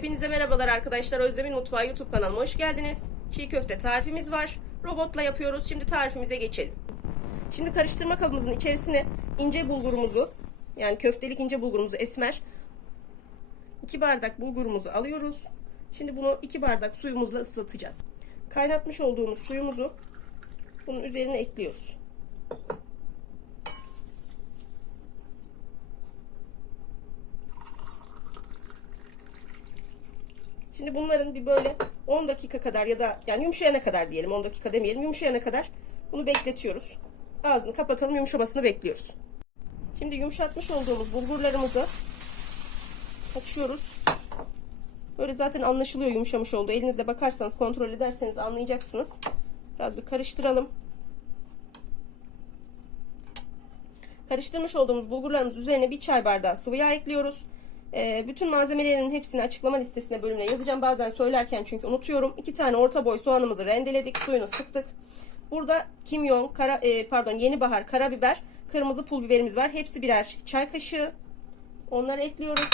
Hepinize merhabalar arkadaşlar. Özlem'in Mutfağı YouTube kanalıma hoş geldiniz. Çiğ köfte tarifimiz var. Robotla yapıyoruz. Şimdi tarifimize geçelim. Şimdi karıştırma kabımızın içerisine ince bulgurumuzu yani köftelik ince bulgurumuzu esmer 2 bardak bulgurumuzu alıyoruz. Şimdi bunu 2 bardak suyumuzla ıslatacağız. Kaynatmış olduğumuz suyumuzu bunun üzerine ekliyoruz. Şimdi bunların bir böyle 10 dakika kadar ya da yani yumuşayana kadar diyelim 10 dakika demeyelim yumuşayana kadar bunu bekletiyoruz. Ağzını kapatalım yumuşamasını bekliyoruz. Şimdi yumuşatmış olduğumuz bulgurlarımızı açıyoruz. Böyle zaten anlaşılıyor yumuşamış olduğu. Elinizde bakarsanız kontrol ederseniz anlayacaksınız. Biraz bir karıştıralım. Karıştırmış olduğumuz bulgurlarımız üzerine bir çay bardağı sıvı yağ ekliyoruz. E, bütün malzemelerin hepsini açıklama listesine bölümüne yazacağım. Bazen söylerken çünkü unutuyorum. İki tane orta boy soğanımızı rendeledik. Suyunu sıktık. Burada kimyon, kara, e, pardon yeni bahar, karabiber, kırmızı pul biberimiz var. Hepsi birer çay kaşığı. Onları ekliyoruz.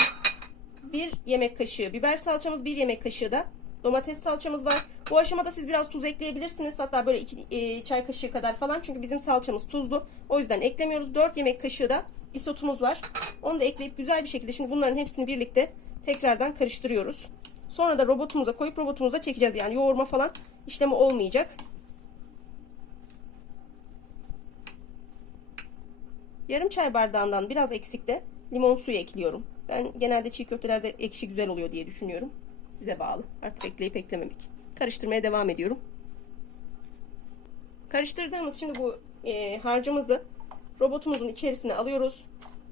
Bir yemek kaşığı biber salçamız, bir yemek kaşığı da domates salçamız var. Bu aşamada siz biraz tuz ekleyebilirsiniz. Hatta böyle iki e, çay kaşığı kadar falan. Çünkü bizim salçamız tuzlu. O yüzden eklemiyoruz. 4 yemek kaşığı da isotumuz var. Onu da ekleyip güzel bir şekilde şimdi bunların hepsini birlikte tekrardan karıştırıyoruz. Sonra da robotumuza koyup robotumuza çekeceğiz. Yani yoğurma falan işlemi olmayacak. Yarım çay bardağından biraz eksik de limon suyu ekliyorum. Ben genelde çiğ köftelerde ekşi güzel oluyor diye düşünüyorum. Size bağlı. Artık ekleyip eklememek. Karıştırmaya devam ediyorum. Karıştırdığımız şimdi bu e, harcımızı robotumuzun içerisine alıyoruz.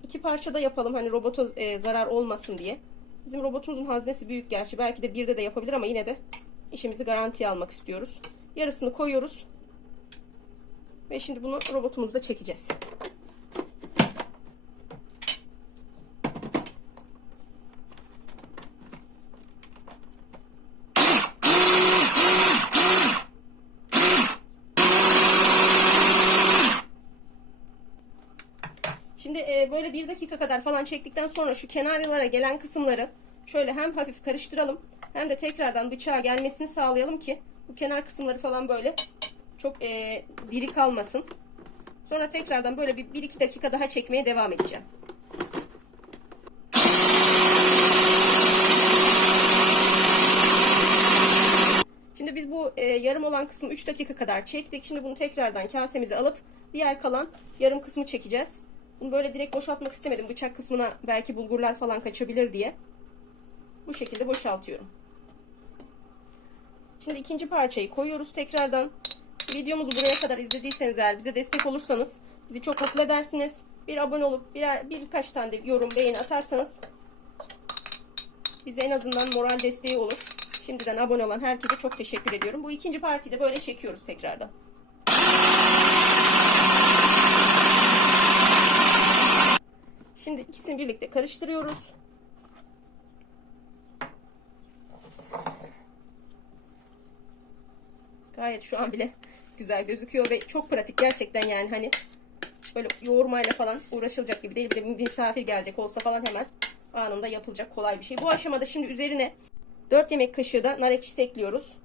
İki parçada yapalım hani robota e, zarar olmasın diye. Bizim robotumuzun haznesi büyük gerçi. Belki de birde de yapabilir ama yine de işimizi garantiye almak istiyoruz. Yarısını koyuyoruz. Ve şimdi bunu robotumuzda çekeceğiz. Şimdi e, böyle bir dakika kadar falan çektikten sonra şu kenarlara gelen kısımları şöyle hem hafif karıştıralım hem de tekrardan bıçağa gelmesini sağlayalım ki bu kenar kısımları falan böyle çok e, diri kalmasın. Sonra tekrardan böyle bir, bir iki dakika daha çekmeye devam edeceğim. Şimdi biz bu e, yarım olan kısmı 3 dakika kadar çektik. Şimdi bunu tekrardan kasemize alıp diğer kalan yarım kısmı çekeceğiz. Bunu böyle direkt boşaltmak istemedim. Bıçak kısmına belki bulgurlar falan kaçabilir diye. Bu şekilde boşaltıyorum. Şimdi ikinci parçayı koyuyoruz tekrardan. Videomuzu buraya kadar izlediyseniz eğer bize destek olursanız bizi çok mutlu edersiniz. Bir abone olup birer, birkaç tane de yorum beğeni atarsanız bize en azından moral desteği olur. Şimdiden abone olan herkese çok teşekkür ediyorum. Bu ikinci partiyi de böyle çekiyoruz tekrardan. Şimdi ikisini birlikte karıştırıyoruz. Gayet şu an bile güzel gözüküyor ve çok pratik gerçekten yani hani böyle yoğurmayla falan uğraşılacak gibi değil. Bir de misafir gelecek olsa falan hemen anında yapılacak kolay bir şey. Bu aşamada şimdi üzerine 4 yemek kaşığı da nar ekşisi ekliyoruz.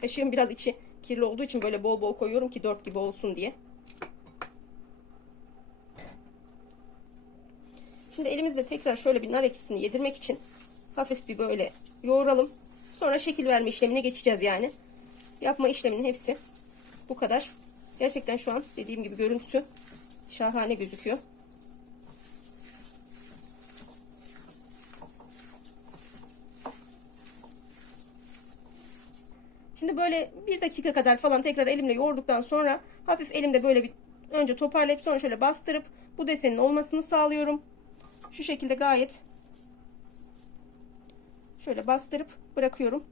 Kaşığım biraz içi kirli olduğu için böyle bol bol koyuyorum ki 4 gibi olsun diye. Şimdi elimizle tekrar şöyle bir nar ekşisini yedirmek için hafif bir böyle yoğuralım. Sonra şekil verme işlemine geçeceğiz yani. Yapma işleminin hepsi bu kadar. Gerçekten şu an dediğim gibi görüntüsü şahane gözüküyor. Şimdi böyle bir dakika kadar falan tekrar elimle yoğurduktan sonra hafif elimde böyle bir önce toparlayıp sonra şöyle bastırıp bu desenin olmasını sağlıyorum. Şu şekilde gayet şöyle bastırıp bırakıyorum.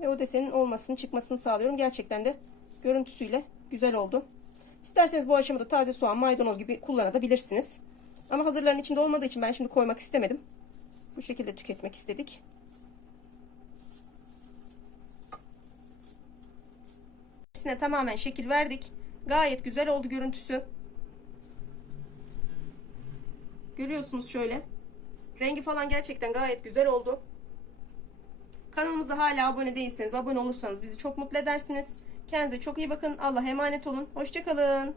Ve o desenin olmasını çıkmasını sağlıyorum. Gerçekten de görüntüsüyle güzel oldu. İsterseniz bu aşamada taze soğan, maydanoz gibi kullanabilirsiniz. Ama hazırların içinde olmadığı için ben şimdi koymak istemedim. Bu şekilde tüketmek istedik. Hepsine tamamen şekil verdik. Gayet güzel oldu görüntüsü. Görüyorsunuz şöyle. Rengi falan gerçekten gayet güzel oldu. Kanalımıza hala abone değilseniz abone olursanız bizi çok mutlu edersiniz. Kendinize çok iyi bakın. Allah'a emanet olun. Hoşçakalın.